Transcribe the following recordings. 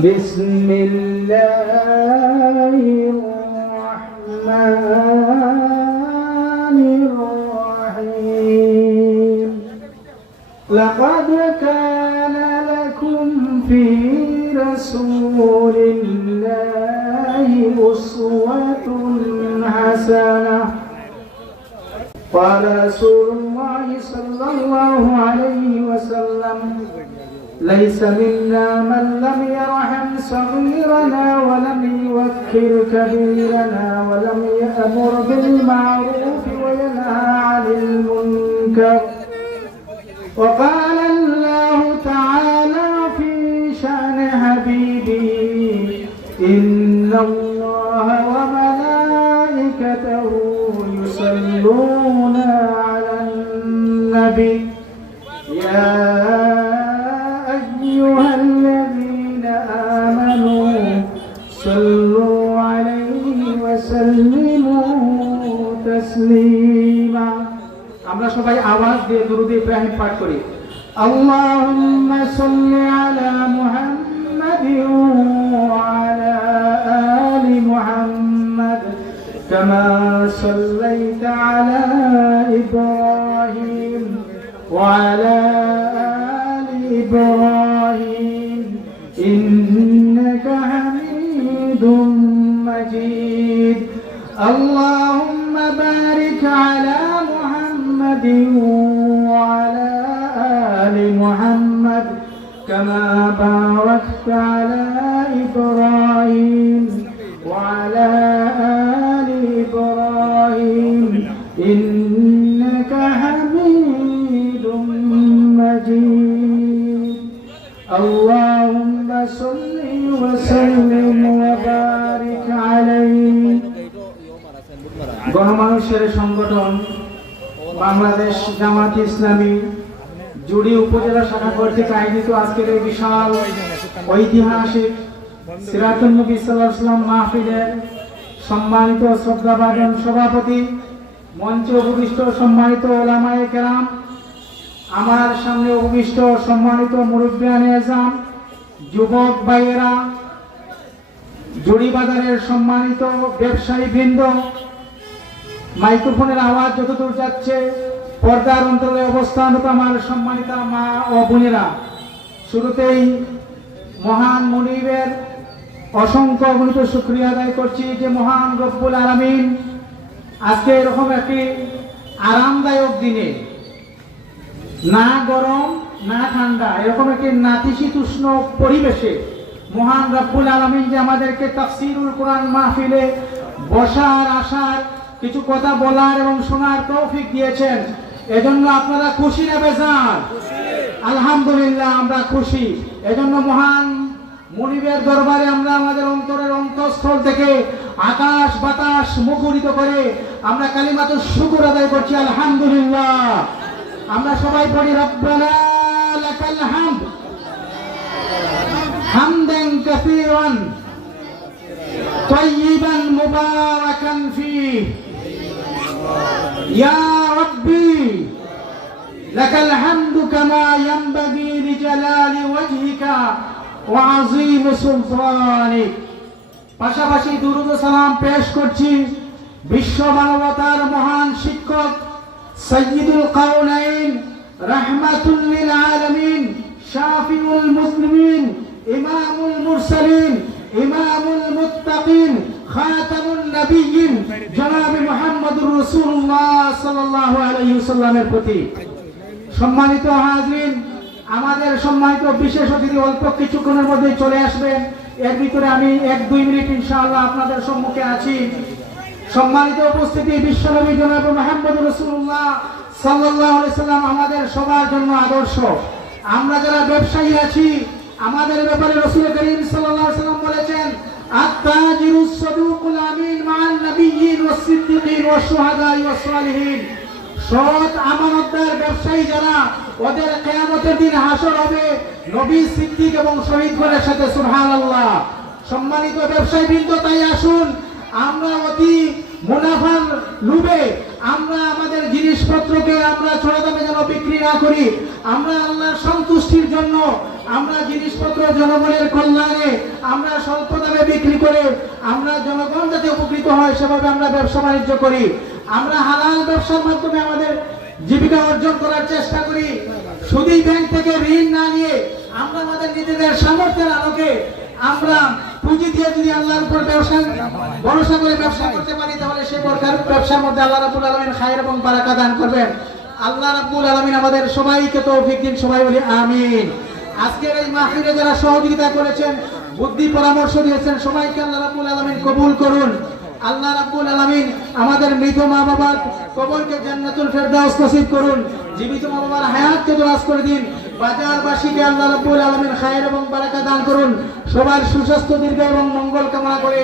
بسم الله الرحمن الرحيم لقد كان لكم في رسول الله أسوة حسنة قال رسول الله صلى الله عليه وسلم ليس منا من لم يرحم صغيرنا ولم يوقر كبيرنا ولم يأمر بالمعروف وينهى عن المنكر. وقال الله تعالى في شأن حبيبه إن الله وملائكته يصلون على النبي يا أيها الذين آمنوا صلوا عليه وسلموا تسليما. আমরা সবাই আওয়াজ দিয়ে দুরূদ ইব্রাহিম পাঠ করি। আল্লাহুম্মা সাল্লি আলা মুহাম্মাদিন ওয়া আলা আলি মুহাম্মাদ কামা সাল্লাইতা আলা ইব্রাহিম ওয়া আলা আলি ইব্রাহিম ইন্নাকা হামিদুম মাজিদ। আল্লাহুম্মা বারিক আলা محمد وعلى آل محمد كما باركت على إبراهيم وعلى آل إبراهيم إنك حميد مجيد. اللهم صل وسلم وبارك عليه. গণমানুষের সংগঠন বাংলাদেশ জামাত ইসলামী জুড়ি উপজেলা শাখা কর্তৃক আয়োজিত আজকের এই বিশাল ঐতিহাসিক সিরাতুন নবী সাল্লাল্লাহু আলাইহি ওয়াসাল্লাম মাহফিলের সম্মানিত শ্রদ্ধাভাজন সভাপতি, মঞ্চে উপবিষ্ট সম্মানিত ওলামায়ে কেরাম, আমার সামনে উপবিষ্ট সম্মানিত মুরব্বিয়ানে আযম, যুবক ভাইয়েরা, জুড়ি বাজারের সম্মানিত ব্যবসায়ী বৃন্দ, মাইক্রোফোনের আওয়াজ যতদূর যাচ্ছে পর্দার অন্তরে অবস্থানরত আমার সম্মানিত মা ও বোনেরা, শুরুতেই মহান মুনিবের অসংখ্য অগণিত শুকরিয়া আদায় করছি যে মহান রব্বুল আলামিন আজকে এরকম একটি আরামদায়ক দিনে, না গরম না ঠান্ডা, এরকম একটি নাতিশীতোষ্ণ পরিবেশে মহান রব্বুল আলামিন যে আমাদেরকে তাফসীরুল কোরআন মাহফিলে বসার, আসার, কিছু কথা বলার এবং শোনার তৌফিক দিয়েছেন, এজন্য আপনারা খুশি না বেজার? আলহামদুলিল্লাহ, আমরা খুশি। এজন্য মহান মুনিবের দরবারে আমরা আমাদের অন্তরের অন্তঃস্থল থেকে আকাশ বাতাস মুখরিত করে আমরা কালিমাতুশ শুকর আদায় করছি, আলহামদুলিল্লাহ। আমরা সবাই পড়ি রব্বানা লাকাল হামদ হামদান কাসীরান طيبا مباركا فيه يا ربي لك الحمد كما ينبغي لجلال وجهك وعظيم سلطانك. পাশাপাশি দুরূদ ও সালাম পেশ করছি বিশ্ব মানবতার মহান শিক্ষক সাইয়্যিদুল কাউনাইন রাহমাতুল লিল আলামিন শাফিউল মুসলিমিন ইমামুল মুরসালিন ইমামুল মুত্তাকিন খাতামুন নবিয়্যিন জনাবে মুহাম্মদুর রাসূলুল্লাহ সাল্লাল্লাহু আলাইহি ওয়াসাল্লামের প্রতি। সম্মানিত হাজরিন, আমাদের সম্মানিত বিশেষ অতিথি অল্প কিছুক্ষণের মধ্যে চলে আসবেন, এর ভিতরে আমি 1-2 মিনিট ইনশাআল্লাহ আপনাদের সম্মুখে আছি। সম্মানিত উপস্থিতি, বিশ্বনবী জনাবে মুহাম্মদুর রাসূলুল্লাহ সাল্লাল্লাহু আলাইহি ওয়াসাল্লাম আমাদের সবার জন্য আদর্শ। আমরা যারা ব্যবসায়ী আছি, আমাদের ব্যাপারে রাসূল করিম সাল্লাল্লাহু আলাইহি ওয়াসাল্লাম বলেছেন, আত-তাজিরুস সাদুকুল আমিন মা'আন নাবিয়্যিন ওয়াস সিদ্দিকিন ওয়াশ শুহাদা'i ওয়াস সালিহিন। সৎ আমানতদার ব্যবসায়ী যারা, ওদের কিয়ামতের দিন হাসর হবে নবী, সিদ্দিক এবং শহীদগণের সাথে, সুবহানাল্লাহ। সম্মানিত ব্যবসায়ীবৃন্দ, তাই আসুন আমরা অতি মুনাফার লোভে আমরা আমাদের জিনিসপত্রকে আমরা ছোট দামে যেন বিক্রি না করি, আমরা আল্লাহর সন্তুষ্টির জন্য আমরা জিনিসপত্র জনগণের কল্যাণে আমরা স্বল্প দামে বিক্রি করে আমরা জনগণ যাতে উপকৃত হয় সেভাবে আমরা ব্যবসা বাণিজ্য করি। আমরা হালাল ব্যবসার মাধ্যমে আমাদের জীবিকা অর্জন করার চেষ্টা করি। সুদী ব্যাংক থেকে ঋণ না নিয়ে আমরা আমাদের নিজেদের সামর্থ্যের আলোকে আমরা পুঁজি দিয়ে যদি আল্লাহর উপর ভরসা করে ব্যবসা করতে পারি তাহলে সেই প্রকার ব্যবসার মধ্যে আল্লাহ রাব্বুল আলামিন খায়র এবং বারাকা দান করবেন। আল্লাহ রাব্বুল আলামিন আমাদের সবাইকে তৌফিক দিন, সবাই বলি আমিন। আজকের এই মাহফিলে যারা সহযোগিতা করেছেন, বুদ্ধি পরামর্শ দিয়েছেন, সবাইকে আল্লাহ রাব্বুল আলামিন কবুল করুন। আল্লাহ রাব্বুল আলামিন আমাদের মৃত মা বাবার কবরকে জান্নাতুল ফেরদাউস নসিব করুন। জীবিত মা বাবার হায়াতকে দরাজ করে দিন। বাজারবাসীকে আল্লাহ রাব্বুল আলামিন খায়র এবং বারাকা দান করুন। সবার সুস্বাস্থ্য, দীর্ঘ এবং মঙ্গল কামনা করে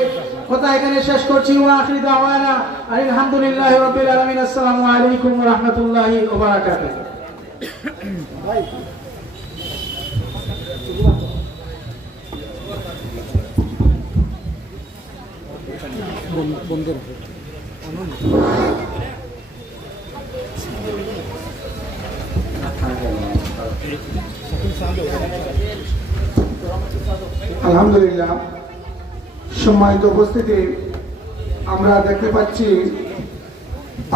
কথা এখানে শেষ করছি। ওয়া আখিরু দাওয়ানা আলহামদুলিল্লাহি রাব্বিল আলামিন। আসসালামু আলাইকুম ওয়া রাহমাতুল্লাহি ওয়া বারাকাতুহু। আলহামদুলিল্লাহ, সম্মানিত উপস্থিতি, আমরা দেখতে পাচ্ছি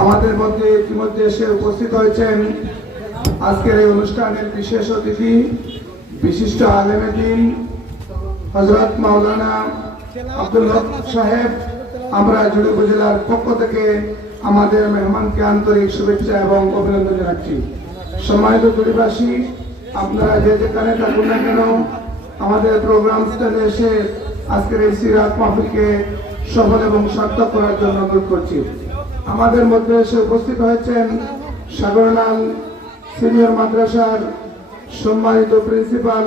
আমাদের মধ্যে ইতিমধ্যে এসে উপস্থিত হয়েছেন আজকের এই অনুষ্ঠানের বিশেষ অতিথি, বিশিষ্ট আলেমে দ্বীন হযরত মাওলানা আব্দুল হক সাহেব। আমরা জুড়ি উপজেলার পক্ষ থেকে আমাদের মেহমানকে আন্তরিক শুভেচ্ছা এবং অভিনন্দন জানাচ্ছি। সম্মানিত জুড়িবাসী, আপনারা যে যেখানে থাকুন না কেন আমাদের প্রোগ্রাম স্থানে এসে আজকের এই সিরাত মাহফিলকে সফল এবং সার্থক করার জন্য অনুরোধ করছি। আমাদের মধ্যে এসে উপস্থিত হয়েছেন সাগরনাল সিনিয়র মাদ্রাসার সম্মানিত প্রিন্সিপাল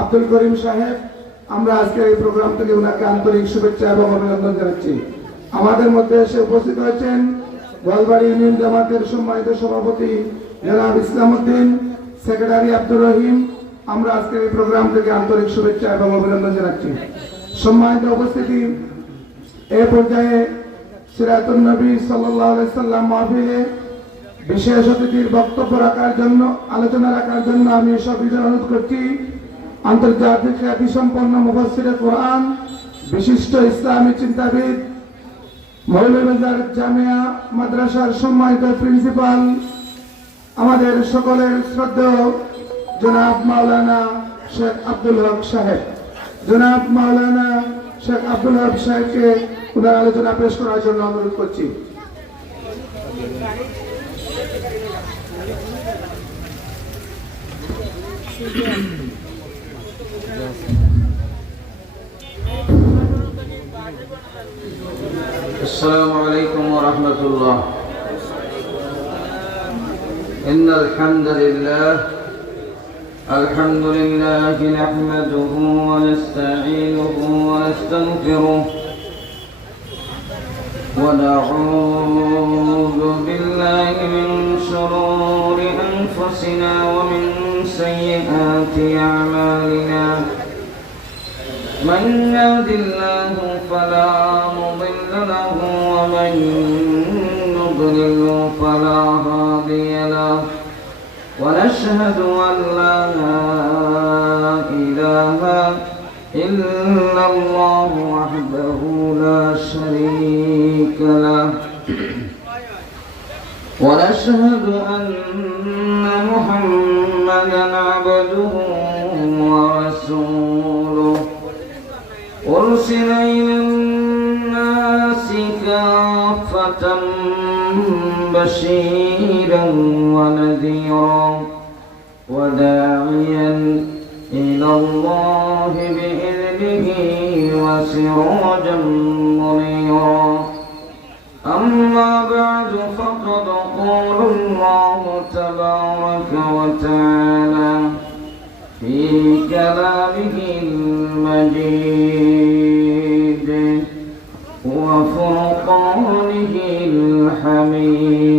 আব্দুল করিম সাহেব। আমরা আজকে এই প্রোগ্রাম থেকে ওনাকে আন্তরিক শুভেচ্ছা এবং অভিনন্দন জানাচ্ছি। আমাদের মধ্যে এসে উপস্থিত হয়েছেন গোয়ালবাড়ি ইউনিয়ন জামাতের সম্মানিত সভাপতি জনাব ইসলাম উদ্দিন, সেক্রেটারি আব্দুর রহিম। আমরা আজকে এই প্রোগ্রাম থেকে আন্তরিক শুভেচ্ছা এবং অভিনন্দন জানাচ্ছি। সম্মানিত উপস্থিতি, এ পর্যায়ে সিরাতুন নবী সাল্লাল্লাহু আলাইহি সাল্লাম মাহফিলে বিশেষ অতিথির বক্তব্য রাখার জন্য, আলোচনা রাখার জন্য আমি সবিনয় অনুরোধ করছি আন্তর্জাতিক খ্যাতিসম্পন্ন মুফাসসিরে কোরআন, বিশিষ্ট ইসলামী চিন্তাবিদ, মৌলভীবাজার জামিয়া মাদ্রাসার সম্মানিত প্রিন্সিপাল, আমাদের সকলের শ্রদ্ধেয় জনাব মাওলানা শেখ আব্দুল হক সাহেব। জনাব মাওলানা শেখ আব্দুল হক সাহেবকে ওনার আলোচনা পেশ করার জন্য অনুরোধ করছি। السلام عليكم ورحمة الله. إن الحمد لله نحمده ونستعينه ونستغفره ونعوذ بالله من شرور أنفسنا ومن سيئات أعمالنا. من يهد الله فلا مضل له ومن يضلل فلا هادي له. ونشهد أن لا إله إلا الله وحده لا شريك له. ونشهد أن محمدا عبده ورسوله أرسل إلى الناس كافة بشيرا ونذيرا وداعيا إلى الله بإذنه وسراجا منيرا. أما بعد فقد قال الله تبارك وتعالى في كلامه المجيد وفرقانه الحميد.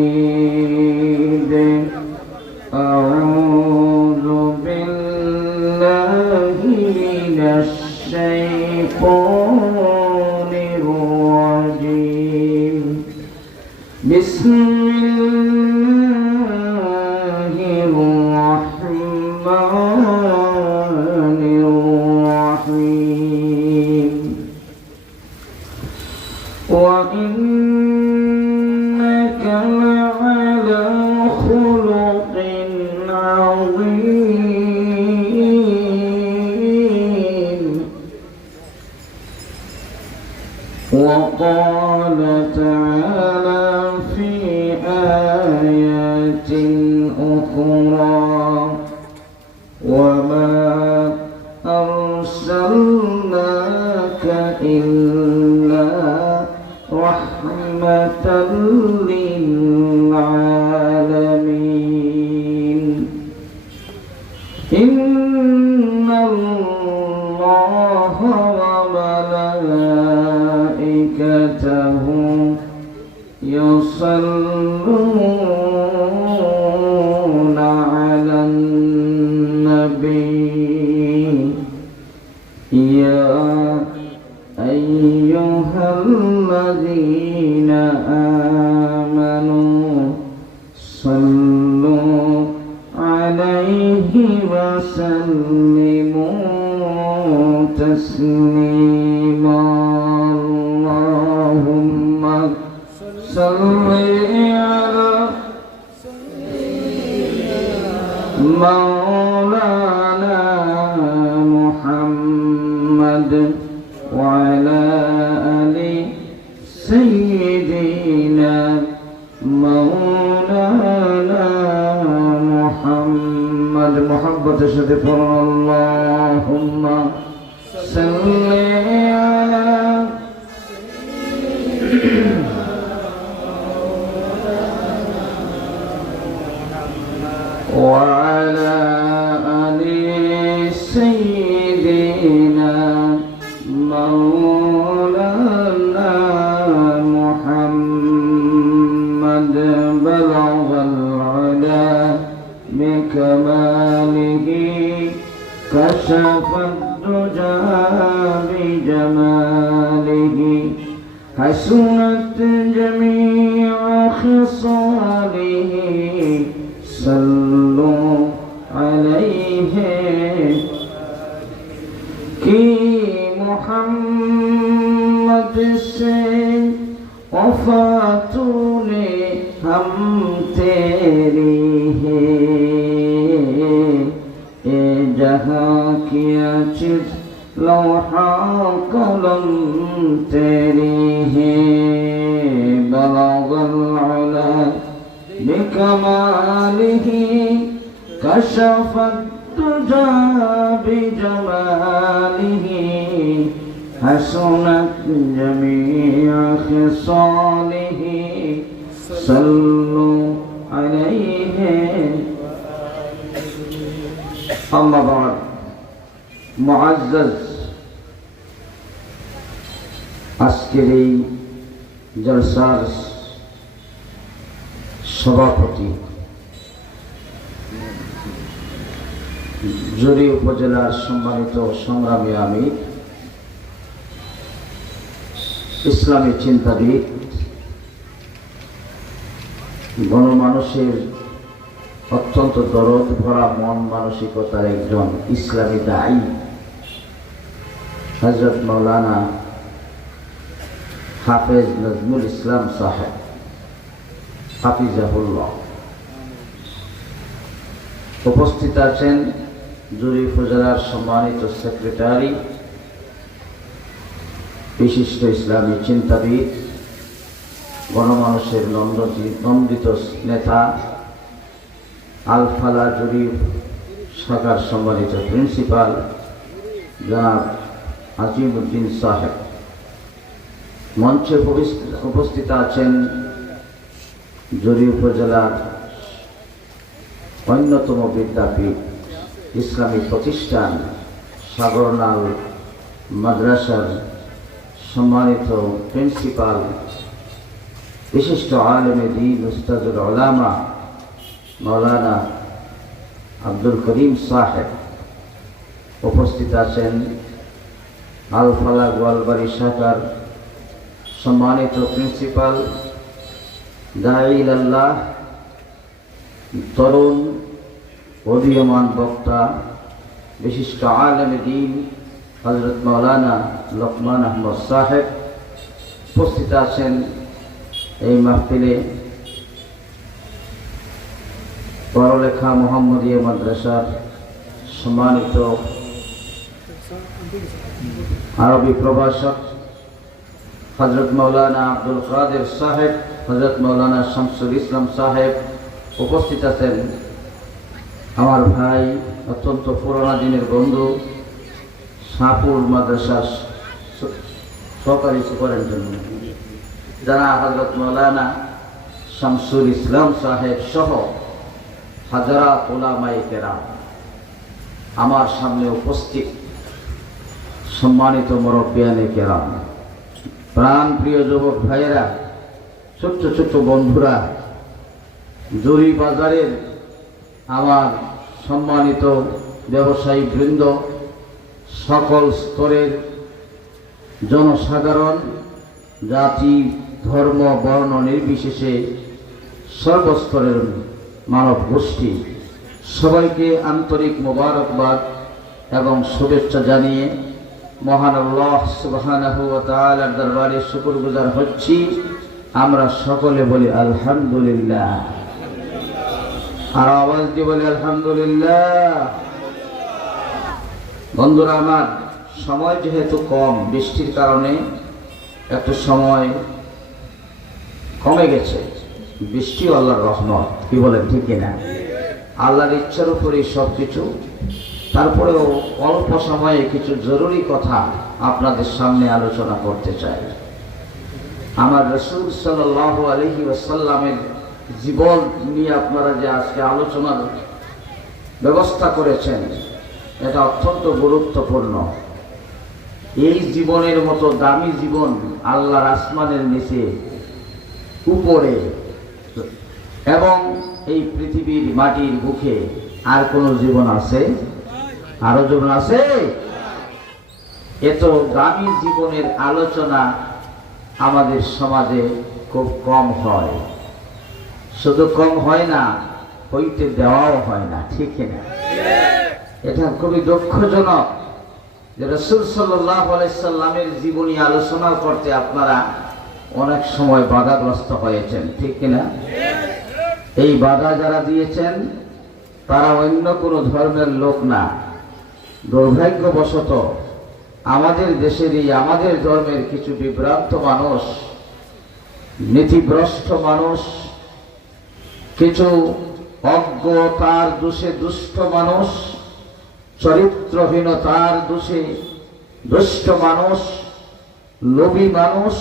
أعوذ بالله من الشيطان الرجيم. بسم الله الرحمن وإنك لعلى خلق عظيم وقال تعالى في آيات أخرى وما أرسلناك إلا رحمة للعالمين إن الله وملائكته يصلون على النبي يا أيها الذين آمنوا صلوا عليه وسلموا تسليما اللهم صل على مولانا محمد وعلى آل سيدنا مولانا محمد محبة شرف اللهم صل على وعلى آل سيدنا مولانا محمد بلغ العلا بكماله كشف الدجى بجماله حسنت جميع خصاله صلوا عليه कि मोहम्मद से वफा तूने हम तेरी है ए जहाँ किया चीज लौहा कलम तेरी है बलगल अला बिकमालिही कशफत तुझा बिजमालिह हसनत जमीअ खिसालिह सल्लु अलैहि अम्मा बाद मुअज्जज আজকের এই জলসার সভাপতি জুরি উপজেলার সম্মানিত সংগ্রামী আমির ইসলামী চিন্তাবিদ গণমানুষের অত্যন্ত দরদ ভরা মন মানসিকতার একজন ইসলামী দায়ী হযরত মাওলানা হাফেজ নজমুল ইসলাম সাহেব হাফিজাহুল্লাহ উপস্থিত আছেন জুরি উপজেলার সম্মানিত সেক্রেটারি বিশিষ্ট ইসলামী চিন্তাবিদ গণমানুষের নন্দিত নেতা আলফালা জুরি শাখার সম্মানিত প্রিন্সিপাল জনাব আজিমউদ্দিন সাহেব মঞ্চে উপস্থিত আছেন জুরি উপজেলার অন্যতম বিদ্যাপীঠ ইসলামী প্রতিষ্ঠান সাগরনাল মাদ্রাসার সম্মানিত প্রিন্সিপাল বিশিষ্ট আলেমে দ্বীন উস্তাদুল উলামা মাওলানা আব্দুল করিম সাহেব উপস্থিত আছেন আলফালা গোয়ালবাড়ি শাখার সম্মানিত প্রিন্সিপাল দাঈ আল্লাহ তরুণ উদীয়মান বক্তা বিশিষ্ট আলেমে দ্বীন হযরত মাওলানা লোকমান আহমদ সাহেব উপস্থিত আছেন এই মাহফিলে পড়ালেখা মোহাম্মদিয়া মাদ্রাসার সম্মানিত আরবি প্রভাষক হযরত মাওলানা আব্দুল কাদের সাহেব, হযরত মাওলানা শামসুল ইসলাম সাহেব উপস্থিত আছেন। আমার ভাই, অত্যন্ত পুরোনো দিনের বন্ধু, শাহপুর মাদ্রাসার সহকারী সুপারিনটেন্ডেন্ট যারা হযরত মাওলানা শামসুল ইসলাম সাহেব সহ হাজারা উলামায়ে কেরাম, আমার সামনে উপস্থিত সম্মানিত মুরব্বিয়ানে কেরাম, প্রাণ প্রিয় যুবক ভাইয়েরা, ছোট্ট ছোট্ট বন্ধুরা, জরি বাজারের আমার সম্মানিত ব্যবসায়ী বৃন্দ, সকল স্তরের জনসাধারণ, জাতি ধর্ম বর্ণ নির্বিশেষে সর্বস্তরের মানব গোষ্ঠী, সবাইকে আন্তরিক মোবারকবাদ এবং শুভেচ্ছা জানিয়ে মহান আল্লাহ সুবহানাহু ওয়া তাআলার দরবারে শুকরগুজার হচ্ছি। আমরা সকলে বলি আলহামদুলিল্লাহ, আর আওয়াজ দিয়ে বলি আলহামদুলিল্লাহ। বন্ধুরা আমার, সময় যেহেতু কম, বৃষ্টির কারণে একটু সময় কমে গেছে। বৃষ্টিও আল্লাহর রহমত, কি বলেন ঠিক কিনা? আল্লাহর ইচ্ছার উপরেই সব কিছু। তারপরেও অল্প সময়ে কিছু জরুরি কথা আপনাদের সামনে আলোচনা করতে চাই। আমার রাসূল সাল্লাল্লাহু আলাইহি ওয়াসাল্লামের জীবন নিয়ে আপনারা যে আজকে আলোচনার ব্যবস্থা করেছেন, এটা অত্যন্ত গুরুত্বপূর্ণ। এই জীবনের মতো দামি জীবন আল্লাহর আসমানের নিচে, উপরে এবং এই পৃথিবীর মাটির বুকে আর কোন জীবন আছে? আরো জীবন আছে? এত দামি জীবনের আলোচনা আমাদের সমাজে খুব কম হয়। শুধু কম হয় না, হইতে দেওয়াও হয় না, ঠিক না? এটা খুবই দুঃখজনক যে রাসূল সাল্লাল্লাহু আলাইহি সাল্লামের জীবনী আলোচনা করতে আপনারা অনেক সময় বাধাগ্রস্ত হয়েছেন, ঠিক কিনা? এই বাধা যারা দিয়েছেন তারা অন্য কোনো ধর্মের লোক না। দুর্ভাগ্যবশত আমাদের দেশেরই, আমাদের ধর্মের কিছু বিভ্রান্ত মানুষ, নীতিভ্রষ্ট মানুষ, কিছু অজ্ঞতার দোষে দুষ্ট মানুষ, চরিত্রহীনতার দোষে দুষ্ট মানুষ, লোভী মানুষ,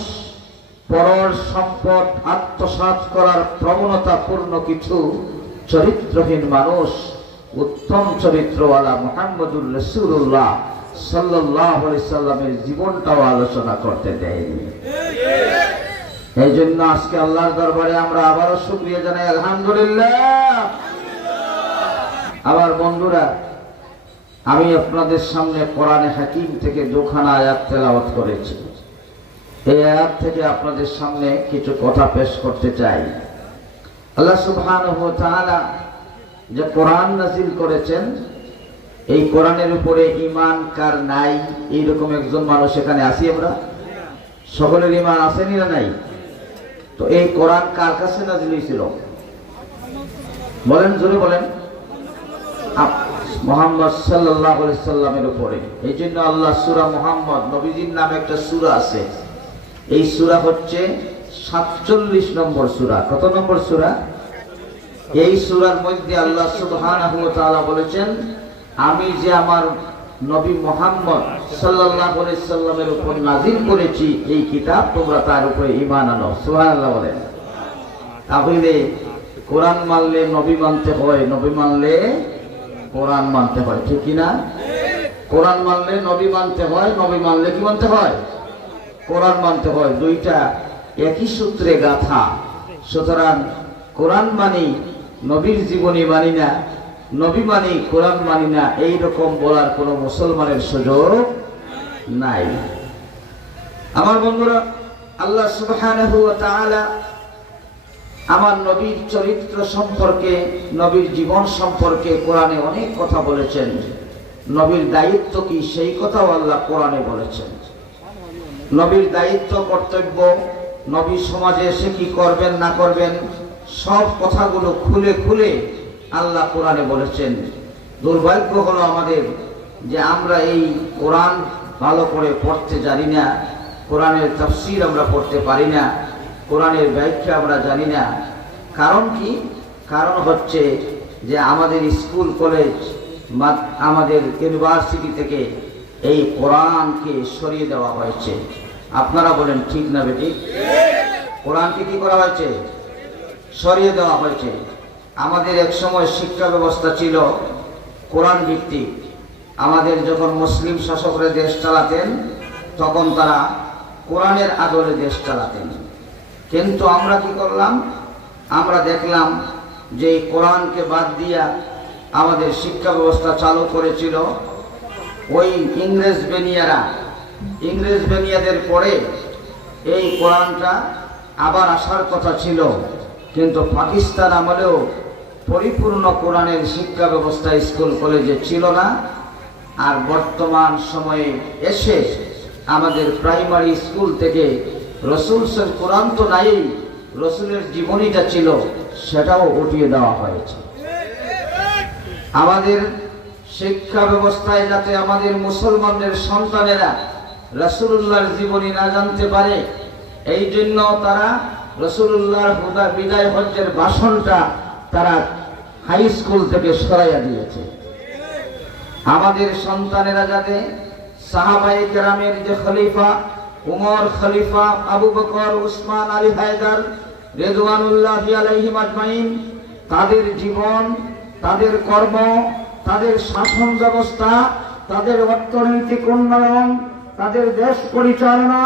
পরর সম্পদ আত্মসাৎ করার প্রবণতাপূর্ণ কিছু চরিত্রহীন মানুষ উত্তম চরিত্রওয়ালা মুহাম্মদুর রাসূলুল্লাহ সাল্লাল্লাহু আলাইহি সাল্লামের জীবনটাও আলোচনা করতে দেয়নি। এই জন্য আজকে আল্লাহর দরবারে আমরা আবারও শুকরিয়া জানাই, আলহামদুলিল্লাহ। আমার বন্ধুরা, আমি আপনাদের সামনে কোরআনে হাকিম থেকে দুখানা আয়াত তেলাওয়াত করেছি। এই আয়াত থেকে আপনাদের সামনে কিছু কথা পেশ করতে চাই। আল্লাহ সুবহানাহু ওয়া তাআলা যে কোরআন নাযিল করেছেন, এই কোরআনের উপরে ঈমান কার নাই এইরকম একজন মানুষ এখানে আছি আমরা? সকলের ঈমান আছে না নাই? তো এই কোরআন কার কাছে নাযিল হয়েছিল? বলেন, জোরে বলেন। মুহাম্মদ সাল্লাল্লাহু আলাইহি সাল্লামের উপরে। এই জন্য আল্লাহ সূরা মুহাম্মদ, নবীজির নামে একটা সূরা আছে। এই সূরা হচ্ছে 47 নম্বর সূরা। কত নম্বর সূরা? এই সূরার মধ্যে আল্লাহ সুবহানাহু ওয়া তাআলা বলেছেন, আমি যে আমার নবী মুহাম্মদ সাল্লাল্লাহু আলাইহি সাল্লামের উপর নাযিল করেছি এই কিতাব, তোমরা তার উপরে ঈমান আনো। সুবহানাল্লাহ বলেন। তাহলে কোরআন মানলে নবী মানতে হয়, নবী মানলে কোরআন মানতে হয়, ঠিক কি না? কোরআন মানলে নবী মানতে হয়, নবী মানলে কি মানতে হয়? কোরআন মানতে হয়। দুইটা একই সূত্রে গাথা। সুতরাং কোরআন মানি, নবীর জীবনী মানি না, নবী মানি, কোরআন মানি না, এইরকম বলার কোনো মুসলমানের সুযোগ নাই। আমার বন্ধুরা, আল্লাহ সুবহানাহু ওয়া তাআলা আমার নবীর চরিত্র সম্পর্কে, নবীর জীবন সম্পর্কে কোরআনে অনেক কথা বলেছেন। নবীর দায়িত্ব কি সেই কথাও আল্লাহ কোরআনে বলেছেন। নবীর দায়িত্ব কর্তব্য, নবী সমাজে এসে কি করবেন না করবেন, সব কথাগুলো খুলে খুলে আল্লাহ কোরআনে বলেছেন। দুর্ভাগ্য হলো আমাদের যে আমরা এই কোরআন ভালো করে পড়তে জানি না, কোরআনের তাফসীর আমরা পড়তে পারি না, কোরআনের ব্যাখ্যা আমরা জানি না। কারণ কি? কারণ হচ্ছে যে আমাদের স্কুল কলেজ, আমাদের ইউনিভার্সিটি থেকে এই কোরআনকে সরিয়ে দেওয়া হয়েছে। আপনারা বলেন ঠিক না বেটি? কোরআনকে কি করা হয়েছে? সরিয়ে দেওয়া হয়েছে। আমাদের এক সময় শিক্ষা ব্যবস্থা ছিল কোরআন ভিত্তিক। আমাদের যখন মুসলিম শাসকরা দেশ চালাতেন তখন তারা কোরআনের আদলে দেশ চালাতেন। কিন্তু আমরা কি করলাম? আমরা দেখলাম যে এই কোরআনকে বাদ দিয়া আমাদের শিক্ষা ব্যবস্থা চালু করেছিল ওই ইংরেজ বেনিয়াদের পরে এই কোরআনটা আবার আসার কথা ছিল, কিন্তু পাকিস্তান আমলেও পরিপূর্ণ কোরআনের শিক্ষা ব্যবস্থা স্কুল কলেজে ছিল না। আর বর্তমান সময়ে এসে আমাদের প্রাইমারি স্কুল থেকে রসুলের কোরআন তো নাই, রসুলের জীবনীটা ছিল সেটাও উঠিয়ে দেওয়া হয়েছে। আমাদের শিক্ষা ব্যবস্থায় যাতে আমাদের মুসলমানদের সন্তানেরা রাসূলুল্লাহর জীবনী না জানতে পারে, এই জন্য তারা রাসূলুল্লাহর বিদায় হজ্জের ভাষণটা তারা হাই স্কুল থেকে সরাইয়া দিয়েছে। আমাদের সন্তানেরা যাতে সাহাবায়ে কেরামের যে খলিফা উমর, খলিফা আবু বকর, উসমান, আলী, হায়দার রিদওয়ানুল্লাহি আলাইহিম আজমাইন, তাদের জীবন, তাদের কর্ম, তাদের শাসন ব্যবস্থা, তাদের অর্থনৈতিক উন্নয়ন, তাদের দেশ পরিচালনা,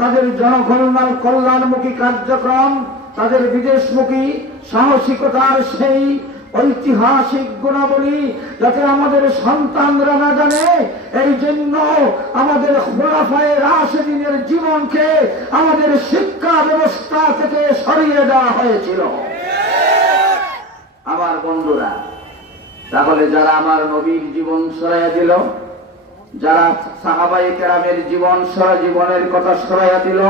তাদের জনগণের কল্যাণমুখী কার্যক্রম, তাদের বিদেশমুখী সাহসিকতার সেই ঐতিহাসিক গুণাবলী যাতে আমাদের সন্তানরা না জানে, এই জন্য আমাদের খুলাফায়ে রাশিদিনের জীবনকে আমাদের শিক্ষা ব্যবস্থা থেকে সরিয়ে দেওয়া হয়েছিল। আমার বন্ধুরা, তাহলে যারা আমার নবীর জীবন সরাইয়া দিল, যারা সাহাবায়ে কেরামের জীবনের কথা সরাইয়া দিল,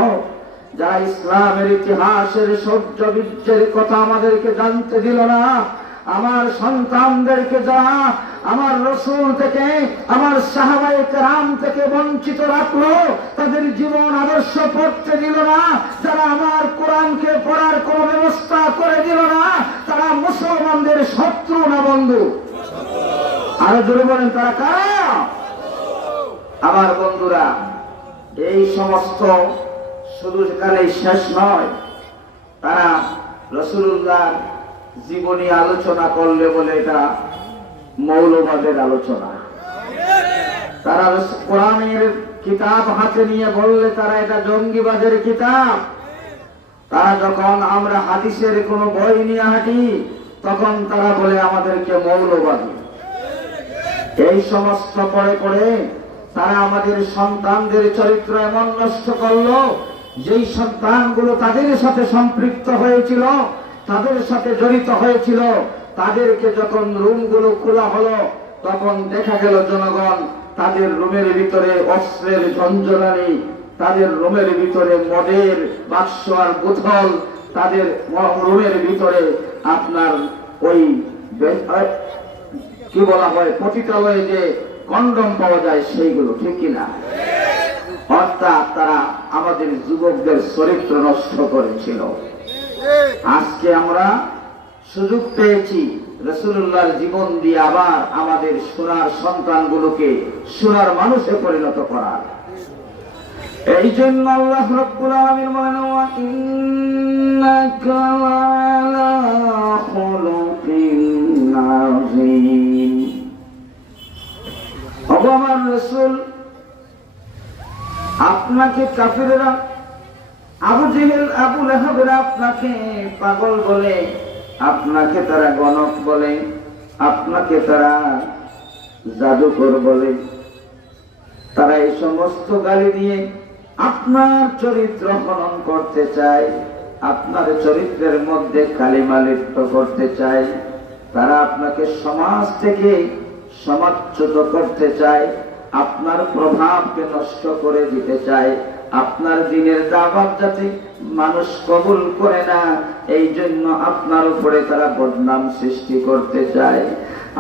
যারা ইসলামের ইতিহাসের শৌর্য বীর্যের কথা আমাদেরকে জানতে দিল না, আমার সন্তানদেরকে যারা আমার রসুল থেকে, আমার সাহাবায়ে কেরাম থেকে বঞ্চিত রাখলো, তাদের জীবন আদর্শ পড়তে দিল না, যারা আমার কোরআনকে পড়ার কোন ব্যবস্থা করে দিল না, তারা মুসলমানদের শত্রু না বন্ধু? আরো জোরে বলেন, তারা কারা? আমার বন্ধুরা, এই সমস্ত শুধু এখানেই শেষ নয়, তারা রাসূলুল্লাহ জীবনী আলোচনা করলে বলে এটা মৌলবাদের আলোচনা। তারা কোরআনের কিতাব হাতে নিয়ে বললে তারা এটা জঙ্গিবাদের কিতাব। তারা যখন আমরা হাদিসের কোনো বই নিয়ে হাঁটি তখন তারা বলে আমাদেরকে মৌলবাদী। এই সমস্ত করে করে তারা আমাদের সন্তানদের চরিত্র এমন নষ্ট করলো, যেই সন্তানগুলো তাদের সাথে সম্পৃক্ত হয়েছিল, তাদের সাথে জড়িত হয়েছিল, তাদেরকে যখন রুমগুলো খোলা হলো তখন দেখা গেল জনগণ তাদের রুমের ভিতরে অস্ত্রের ঝঞ্ঝনানি, তাদের রুমের ভিতরে মদের বাক্স আর বোতল, তাদের রুমের ভিতরে আপনার ওই কি বলা হয় পতিতালয়ে যে কন্ডম পাওয়া যায় সেইগুলো, ঠিক কিনা? অর্থাৎ তারা আমাদের যুবকদের চরিত্র নষ্ট করেছিল। আজকে আমরা সুযোগ পেয়েছি রাসূলুল্লাহর জীবন দিয়ে আবার আমাদের সোনার সন্তানগুলোকে সোনার মানুষে পরিণত করার। এই জন্য আল্লাহ রাব্বুল আলামিন বলেন, ওয়া ইন্নাকা লাআলা খুলুকিন আযীম। ওগো আমার রাসূল, আপনাকে কাফিররা, আবু জেহেল, আবু লাহাবরা আপনাকে পাগল বলে, আপনাকে তারা গণক বলে, আপনাকে তারা জাদুকর বলে। তারা এই সমস্ত গালি দিয়ে আপনার চরিত্র হনন করতে চায়, আপনার চরিত্রের মধ্যে কালিমা লিপ্ত করতে চায়। তারা আপনাকে সমাজ থেকে সমাজচ্যুত করতে চায়, আপনার প্রভাবকে নষ্ট করে দিতে চায়, আপনার দ্বীনের দাওয়াত যাতে মানুষ কবুল করে না, এই জন্য আপনার উপরে তারা বদনাম সৃষ্টি করতে চায়।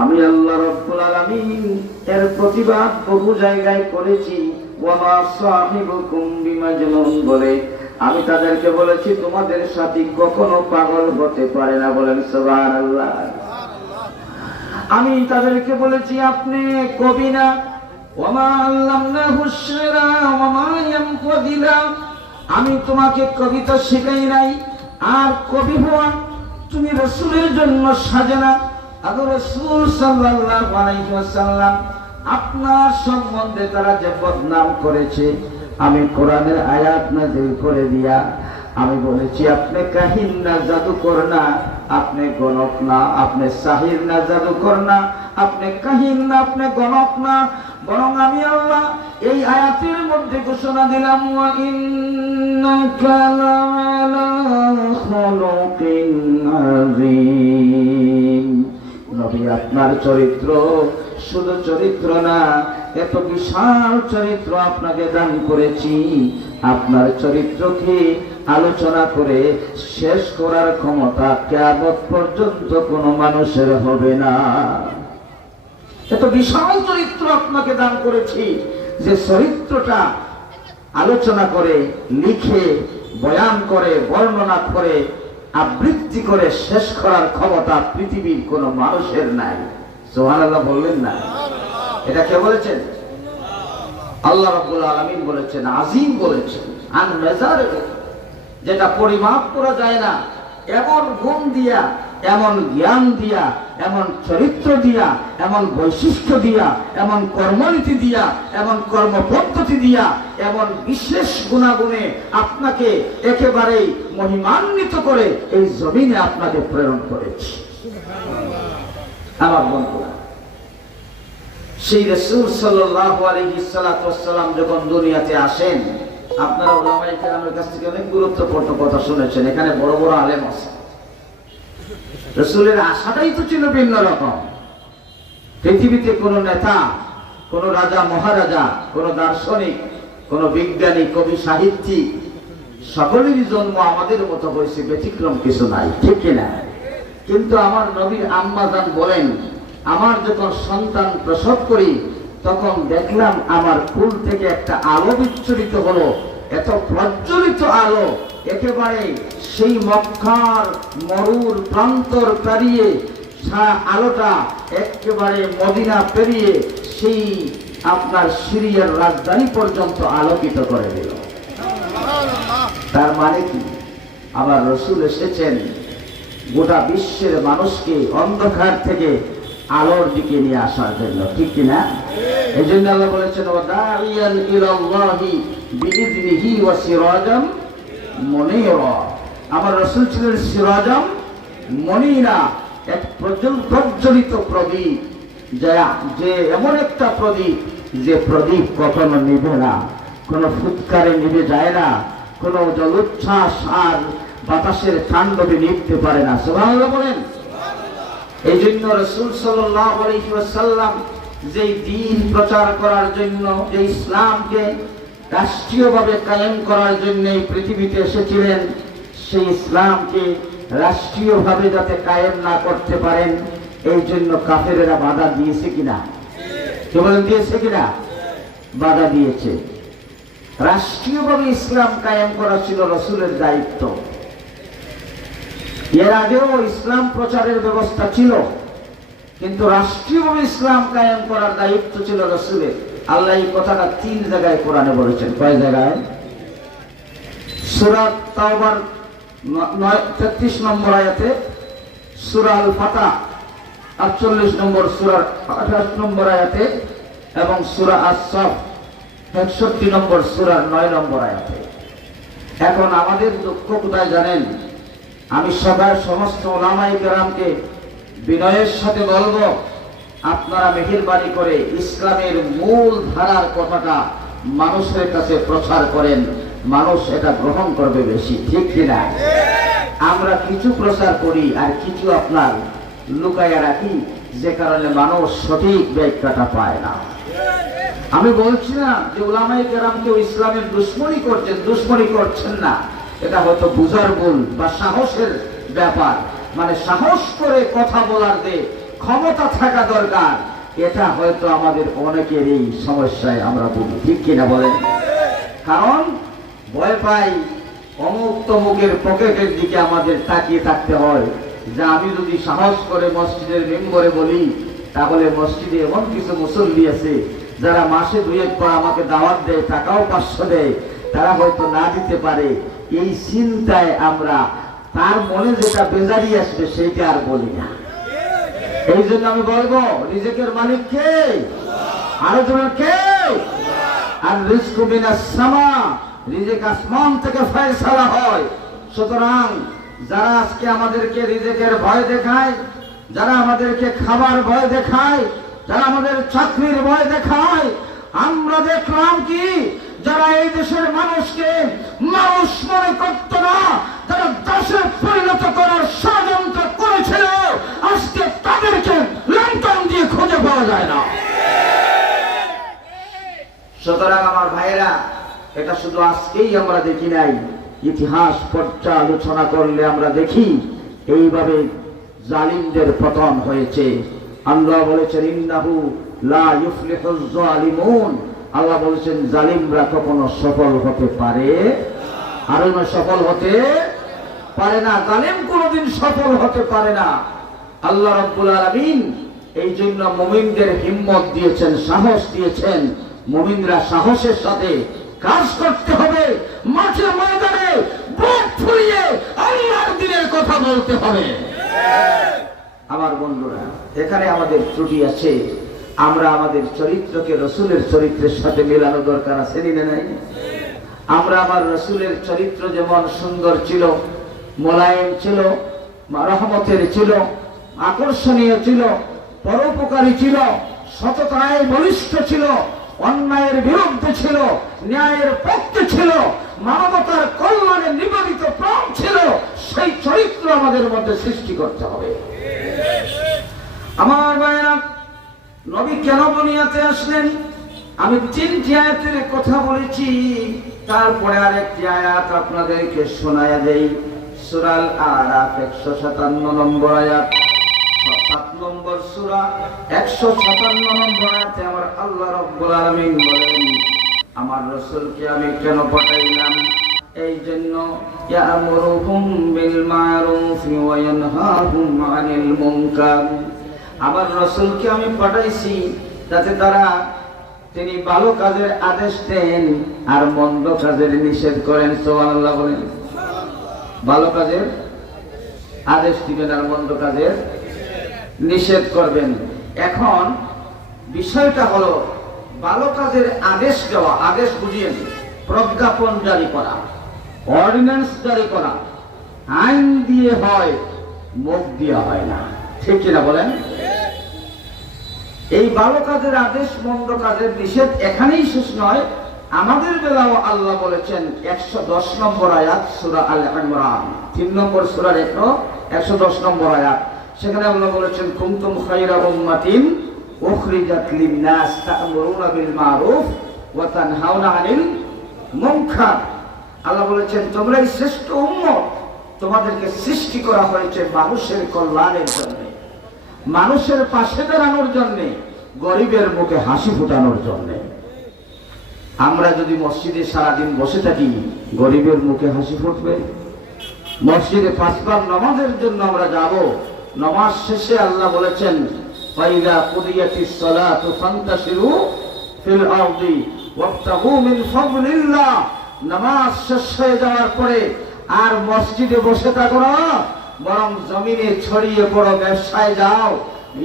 আমি আল্লাহ রাব্বুল আলামিন এর প্রতিবাদ বহু জায়গায় করেছি। ওয়া মা সাহিবুকুম বিমাজনুন বলে আমি তাদেরকে বলেছি তোমাদের সাথী কখনো পাগল হতে পারে না। বলেন সুবহানাল্লাহ। আমি তাদেরকে বলেছি আপনি কবি না। ওয়া মা আল্লামনাহু শিরা ওয়া মা ইয়ানফাদিলা, আমি তোমাকে কবিতা শেখাই নাই। আর কবি হওয়া তুমি রাসূলের জন্য সাজে না। আদর রাসূল সাল্লাল্লাহু আলাইহি ওয়াসাল্লাম আপনার সম্বন্ধে তারা যে বদনাম করেছে, আমি কোরআনের আয়াত নাযিল করে দিয়া আমি বলেছি আপনি কাহিন না, জাদুকর না, আপনি গণক না, আপনি সাহির না, জাদুকর না, আপনি কাহিন না, আপনি গণক না, বরং আমি আল্লাহ এই আয়াতের মধ্যে ঘোষণা দিলাম ওয়া ইন্নাকা লাআলা খুলুকিন আযীম। নবী আপনার চরিত্র শুধু চরিত্র না, এত বিশাল চরিত্র আপনাকে দান করেছি, আপনার চরিত্রকে আলোচনা করে শেষ করার ক্ষমতা কিয়ামত পর্যন্ত কোনো মানুষের হবে না। এত বিশাল চরিত্র আপনাকে দান করেছি যে চরিত্রটা আলোচনা করে, লিখে, বয়ান করে, বর্ণনা করে, আবৃত্তি করে শেষ করার ক্ষমতা পৃথিবীর কোনো মানুষের নাই। সুবহানাল্লাহ বললেন না? এটা কে বলেছেন? আল্লাহ রাব্বুল আলামিন বলেছেন, আজিম বলেছেন। আন মেজার, যেটা পরিমাপ করা যায় না, এমন গুণ দিয়া, এমন জ্ঞান দিয়া, এমন চরিত্র দিয়া, এমন বৈশিষ্ট্য দিয়া, এমন কর্মনীতি দিয়া, এমন কর্মপদ্ধতি দিয়া, এমন বিশেষ গুণাগুণে আপনাকে একেবারেই মহিমান্বিত করে এই জমিনে আপনাকে প্রেরণ করেছি। আমার বন্ধুরা, সেই রাসূল সাল্লাল্লাহু আলাইহি সাল্লাম যখন দুনিয়াতে আসেন, আপনারা উলামায়ে কেরামের কাছ থেকে অনেক গুরুত্বপূর্ণ কথা শুনেছেন। এখানে বড় বড় আলেম আছে। রাসূলের আশাটাই তো ছিল ভিন্ন রকম। পৃথিবীতে কোন নেতা, কোন রাজা মহারাজা, কোন দার্শনিক, কোন বিজ্ঞানী, কবি, সাহিত্যিক সকলেরই জন্ম আমাদের মতো হয়েছে, ব্যতিক্রম কিছু নাই, ঠিক কিনা? কিন্তু আমার নবীর আম্মা জান বলেন, আমার যখন সন্তান প্রসব করি তখন দেখলাম আমার কুল থেকে একটা আলো বিচ্ছুরিত হলো, এত প্রজ্বলিত আলো, একেবারে সেই মক্কার মরুর প্রান্তর পেরিয়ে আলোটা একেবারে মদিনা পেরিয়ে সেই আপনার সিরিয়ার রাজধানী পর্যন্ত আলোকিত করে দিল। তার মানে কি? আমার রাসূল এসেছেন গোটা বিশ্বের মানুষকে অন্ধকার থেকে আলোর দিকে নিয়ে আসার জন্য, ঠিক কিনা? এই জন্য আল্লাহ বলেছেন, ওয়াদাইয়ান ইলাল্লাহি বিইযনিহি ওয়া সিরাজাম মুনীরা। আমার রাসূল ছিলেন সিরাজাম মুনীরা, এক প্রজ্বলিত প্রদীপ, যে এমন একটা প্রদীপ যে প্রদীপ কখনো নিভে না, কোনো ফুৎকারে নিভে যায় না, কোনো জলোচ্ছ্বাস আর বাতাসের তাণ্ডবে নিভতে পারে না। সুবহানাল্লাহ বলেন। এই জন্য রাসূল সাল্লাল্লাহু আলাইহি ওয়াসাল্লাম যে দ্বীন প্রচার করার জন্য, যে ইসলামকে রাষ্ট্রীয়ভাবে কায়েম করার জন্য এই পৃথিবীতে এসেছিলেন, সেই ইসলামকে রাষ্ট্রীয়ভাবে যাতে কায়েম না করতে পারেন, এই জন্য কাফেরেরা বাধা দিয়েছে কিনা? কে বলেন দিয়েছে কিনা? বাধা দিয়েছে। রাষ্ট্রীয়ভাবে ইসলাম কায়েম করা ছিল রাসূলের দায়িত্ব। এর আগেও ইসলাম প্রচারের ব্যবস্থা ছিল, কিন্তু রাষ্ট্রীয়ভাবে ইসলাম কায়েম করার দায়িত্ব ছিল রাসূলের। আল্লাহ এই কথাটা 3 জায়গায় কোরআনে বলেছেন। কয় জায়গায়? সূরা তাওবার 33 নম্বর আয়াতে, সূরা আল ফাতহ 48 নম্বর, সূরা 28 নম্বর আয়াতে, এবং সূরা আস-সাফ 61 নম্বর সূরার 9 নম্বর আয়াতে। এখন আমাদের দুঃখ কোথায় জানেন? আমি সমস্ত উলামায়ে কেরামকে বিনয়ের সাথে বলবো, আপনারা মেহেরবানি করে ইসলামের মূল ধারার কথাটা মানুষের কাছে প্রচার করেন, মানুষ এটা গ্রহণ করবে বেশি, ঠিক কিনা? আমরা কিছু প্রচার করি আর কিছু আপনার লুকাইয়া রাখি, যে কারণে মানুষ সঠিক ব্যাখ্যাটা পায় না। আমি বলছি না যে উলামায়ে কেরাম কেউ ইসলামের দুশ্মনী করছেন না, এটা হয়তো বুঝার ভুল বা সাহসের ব্যাপার, মানে সাহস করে কথা বলার যে ক্ষমতা থাকা দরকার, এটা হয়তো আমাদের অনেকের এই সমস্যায় আমরা ভুগি, ঠিক কিনা বলেন? কারণ ভয় পাই অমুক তমুকের পকেটের দিকে আমাদের তাকিয়ে থাকতে হয়, যে আমি যদি সাহস করে মসজিদের মেম্বরে বলি, তাহলে মসজিদে এমন কিছু মুসল্লি আছে যারা মাসে 2-1 পর আমাকে দাওয়াত দেয়, টাকাও 500 দেয়, তারা হয়তো না দিতে পারে। এই চিন্তায় আমরা তার মনে যেটা বেজারি আসবে সেইটা আর বলি না। এই জন্য আমি বলবো, রিজিকের মালিক কে? আরো জোরে কে? আর রিজকু মিনাস সামা, রিজিক আসমান থেকে ফয়সালা হয়। সুতরাং যারা আজকে আমাদেরকে রিজিকের ভয় দেখায়, যারা আমাদেরকে খাবার ভয় দেখায়, যারা আমাদের চাকরির ভয় দেখায়, আমরা দেখলাম কি যারা এই দেশের মানুষকে মানুষ মনে করত না, যারা দাসে পরিণত করার ষড়যন্ত্র করেছিল, আজকে তাদেরকে লন্ডন দিয়ে খুঁজে পাওয়া যায় না। সুতরাং আমার ভাইয়েরা, এটা শুধু আজকেই আমরা দেখি নাই, ইতিহাস পর্যালোচনা করলে আমরা দেখি এইভাবে জালিমদের পতন হয়েছে। আল্লাহ বলেছেন ইন্নাহু লা ইউফলিহুজ জালিমুন, আল্লাহ বলেছেন জালিমরা কখনো সফল হতে পারে আর সফল হতে পারে না, জালিম কোনোদিন সফল হতে পারে না। আল্লাহ রাব্বুল আলামিন এই জন্য মুমিনদের হিম্মত দিয়েছেন, সাহস দিয়েছেন। মুমিনরা সাহসের সাথে কাজ করতে হবে, মাঠে ময়দানে বুক ফুলিয়ে আল্লাহর দ্বীনের কথা বলতে হবে। আমার বন্ধুরা, এখানে আমাদের ত্রুটি আছে, আমরা আমাদের চরিত্রকে রসুলের চরিত্রের সাথে মেলানো দরকার আছে না নাই? আমরা আমার রসুলের চরিত্র যেমন সুন্দর ছিল, মোলায়েম ছিল, রহমতের ছিল, আকর্ষণীয় ছিল, পরোপকারী ছিল, সততায় বলিষ্ঠ ছিল, অন্যায়ের বিরুদ্ধে ছিল, ন্যায়ের পক্ষে ছিল, মানবতার কল্যাণে নিবেদিত প্রাণ ছিল, সেই চরিত্র আমাদের মধ্যে সৃষ্টি করতে হবে। আমার ভাইয়েরা, নবী কেন দুনিয়াতে আসলেন? আমি 3টি আয়াতের কথা বলেছি, তারপরে আরেকটি আয়াত আপনাদেরকে শোনায়া দেই। সূরা আল আরাফ 157 নম্বর আয়াত, 7 নম্বর সূরা 157 নম্বর আয়াতে আমার আল্লাহ রাব্বুল আলামিন বলেন, আমার রাসূলকে আমি কেন পাঠাইলাম? এই জন্য ইয়ামুরুহুম বিল মারুফ ওয়া ইয়ানহাহুম আনিল মুনকার। আমার রাসূলকে আমি পাঠাইছি যাতে তিনি ভালো কাজের আদেশ দেন আর মন্দ কাজের নিষেধ করেন। সুবহানাল্লাহ বলেন। ভালো কাজের আদেশ দিবেন আর মন্দ কাজের নিষেধ করবেন। এখন বিষয়টা হলো, ভালো কাজের আদেশ দেওয়া, আদেশ বুঝিয়েন, প্রজ্ঞাপন জারি করা, অর্ডিন্যান্স জারি করা, আইন দিয়ে হয়, মুখ দিয়ে হয় না, ঠিক কিনা বলেন? এই ভালো কাজের আদেশ মন্দ কাজের নিষেধ এখানেই শেষ নয়, আমাদের বেলাও আল্লাহ বলেছেন 110 নম্বর আয়াত সূরা আল ইমরান, 3 নম্বর সূরার 110 নম্বর আয়াত। সেখানে আল্লাহ বলেছেন কুনতুম খায়রা উম্মাতিন উখরিজাত লিন-নাস তা'মুরুনা বিল মারুফ ওয়া তানহাউনা আনিল মুনকার। আল্লাহ বলেছেন তোমরাই শ্রেষ্ঠ উম্মত, তোমাদেরকে সৃষ্টি করা হয়েছে মানুষের কল্যাণের জন্য, মানুষের পাশে দাঁড়ানোর জন্য, গরিবের মুখে হাসি ফোটানোর জন্য। আমরা যদি মসজিদে সারাদিন বসে থাকি, গরিবের মুখে হাসি ফুটবে? মসজিদে 5 বার নামাজের জন্য আমরা যাব, নামাজ শেষে আল্লাহ বলেছেন ফাইযা কুদিয়াতিস সালাতু ফান্তাশিরু ফিল আরদি ওয়াবতাগু মিন ফাদলিল্লাহ। নামাজ শেষ হয়ে যাওয়ার পরে আর মসজিদে বসে থাকো না, বরং জমিনে ছড়িয়ে পড়ো, ব্যবসায় যাও,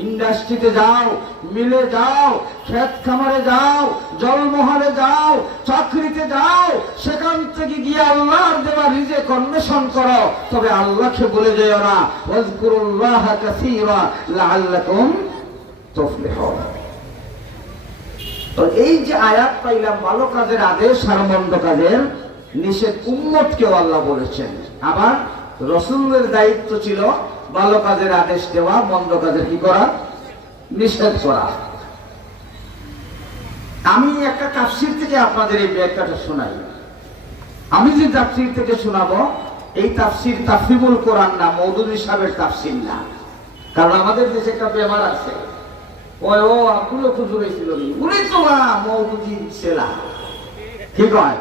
ইন্ডাস্ট্রিতে যাও, মিলে যাও, ক্ষেত খামারে যাও, জলমহলে যাও, চাকরিতে যাও, সেখান থেকে গিয়ে আল্লাহর দেওয়া রিজিক অন্বেষণ করো। তবে আল্লাহকে ভুলে যেও না, ওয়াজকুরুল্লাহা কাসীরা লাআল্লাকুম তুফলিহুন। তো এই যে আয়াত পাইলাম, ভালো কাজের আদেশ আর মন্দ কাজের নিষেধ, উম্মতকেও আল্লাহ বলেছেন। আবার রাসূলের দায়িত্ব ছিল ভালো কাজের আদেশ দেওয়া, মন্দ কাজের কি করা? নিষেধ করা। আমি একটা তাফসীর থেকে আপনাদের এই ব্যাখ্যাটা শোনাই। আমি যে তাফসীর থেকে শোনাবো এই তাফসীর তাফসীরুল কোরআন না, মওদুদী সাহেবের তাফসীর না। কারণ আমাদের দেশে একটা ব্যাপার আছে, ওই ও আব্দুল খুজুরি ছিল উনি তো মওদুদী ছেলা, কি কয়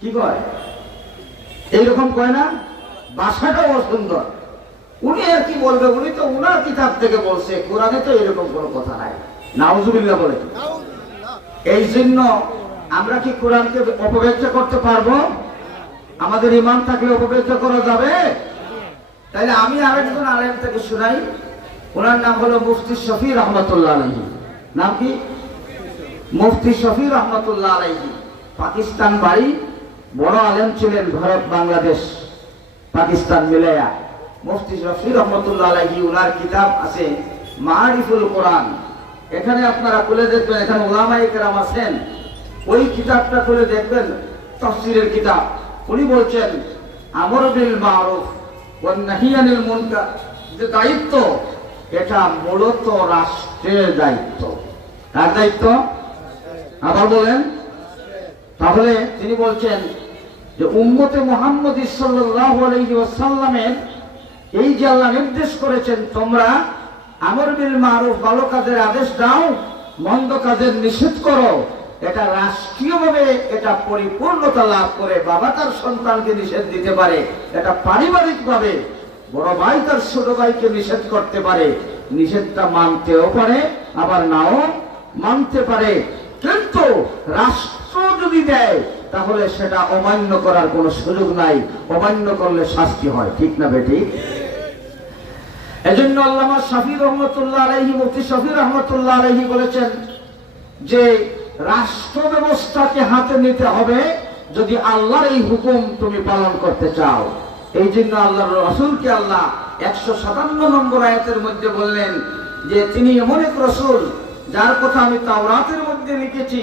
কি কয় এইরকম কয় না, ভাষাটাও অসুন্দর। উনি আর কি বলবে, উনি তো উনার কিতাব থেকে বলছে, কোরআনে তো এরকম কোনো কথা নাই। নাউজুবিল্লাহ বলে। এই জন্য আমরা কি কোরআনকে অপব্যাখ্যা করতে পারবো? আমাদের ঈমান থাকলে অপব্যাখ্যা করা যাবে? তাইলে আমি আরেকজন আলেম থেকে শুনাই, ওনার নাম হলো মুফতি শফি রহমতুল্লাহ আলাইহি। নাম কি? মুফতি শফি রহমতুল্লাহ আলাইহি। পাকিস্তান বাড়ি, বড় আলেম ছিলেন, ভারত বাংলাদেশ পাকিস্তান মিলায়া। মুফতি শফি রহমতুল্লাহ আলাইহি, ওনার কিতাব আছে মারিফুল কোরআন। এখানে আপনারা খুলে দেখবেন, এখানে উলামায়ে কেরাম আছেন, ওই কিতাবটা খুলে দেখবেন, তাফসীরের কিতাব। উনি বলছেন আমর বিল মারুফ ওয়া নাহি আনিল মুনকার যে দায়িত্ব, এটা মূলত রাষ্ট্রের দায়িত্ব। কার দায়িত্ব? আবার বলেন। তাহলে তিনি বলছেন যে উম্মতে মুহাম্মদ সাল্লাল্লাহু আলাইহি ওয়াসাল্লামের এই যে আল্লাহ নির্দেশ করেছেন, তোমরা আমর বিল মারুফ, ভালো কাজের আদেশ দাও, মন্দ কাজের নিষেধ করো, এটা রাষ্ট্রীয়ভাবে এটা পরিপূর্ণতা লাভ করে। বাবা তার সন্তানকে নিষেধ দিতে পারে, এটা পারিবারিকভাবে বড় ভাই তার ছোট ভাইকে নিষেধ করতে পারে, নিষেধটা মানতেও পারে আবার নাও মানতে পারে। কিন্তু রাষ্ট্র যদি দেয় তাহলে সেটা অমান্য করার কোনো সুযোগ নাই, অমান্য করলে শাস্তি হয়। ঠিক না বেটি? এজন্য আল্লামা শফি রহমতুল্লাহ আলাইহি, মুফতি শফি রহমতুল্লাহ আলাইহি বলেছেন যে রাষ্ট্র ব্যবস্থাকে হাতে নিতে হবে যদি আল্লাহর এই হুকুম তুমি পালন করতে চাও। এই জন্য আল্লাহর রাসূলকে আল্লাহ 157 নম্বর আয়াতের মধ্যে বললেন যে তিনি এমন এক রাসূল যার কথা আমি তাওরাতের মধ্যে লিখেছি,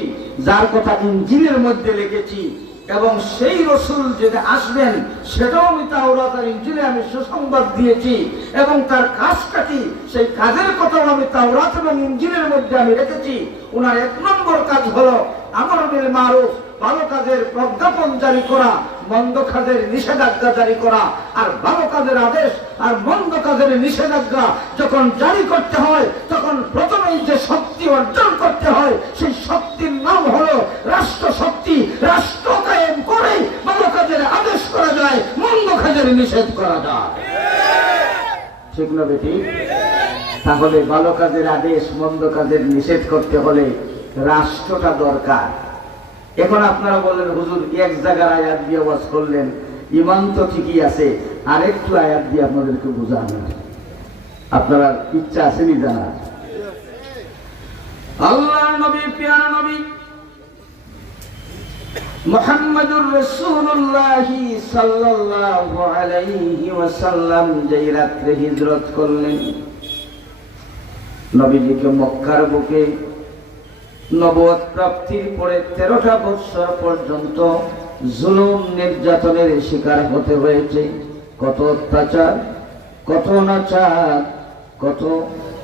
যার কথা ইনজিলের মধ্যে লিখেছি, এবং সেই রাসূল যদি আসবেন সেটাও আমি তাওরাত আর ইনজিলে আমি সুসংবাদ দিয়েছি, এবং তার কাজটা কি সেই কাজের কথাও আমি তাওরাত এবং ইনজিলের মধ্যে আমি রেখেছি। ওনার 1 নম্বর কাজ হলো আমর বিল মারুফ, ভালো কাজের প্রজ্ঞাপন জারি করা, মন্দ কাজের নিষেধাজ্ঞা জারি করা। আর ভালো কাজের আদেশ আর মন্দ কাজের নিষেধাজ্ঞা যখন জারি করতে হয় তখন প্রথমেই যে শক্তি অর্জন করতে হয় সেই শক্তির নাম হলো রাষ্ট্র শক্তি। রাষ্ট্র কায়েম করে ভালো কাজের আদেশ করা যায়, মন্দ কাজের নিষেধ করা যায়। ঠিক না বেটি? তাহলে ভালো কাজের আদেশ মন্দ কাজের নিষেধ করতে হলে রাষ্ট্রটা দরকার। এখন আপনারা বললেন হুজুর এক জায়গার আয়াত দিয়ে ওয়াজ করলেন, ঈমান তো ঠিকই আছে, আরেকটু আয়াত দিয়ে আপনাদেরকে বুঝানো। আপনারা ইচ্ছা আসেনি জানার? আল্লাহর নবী, প্রিয় নবী মুহাম্মদুর রাসূলুল্লাহ সাল্লাল্লাহু আলাইহি ওয়াসাল্লাম যেই রাত্রে হিজরত করলেন, নবীজিকে মক্কার বুকে নবুয়ত প্রাপ্তির পরে 13টা বছর পর্যন্ত জুলুম নির্যাতনের শিকার হতে হয়েছে। কত অত্যাচার, কত অনাচার, কত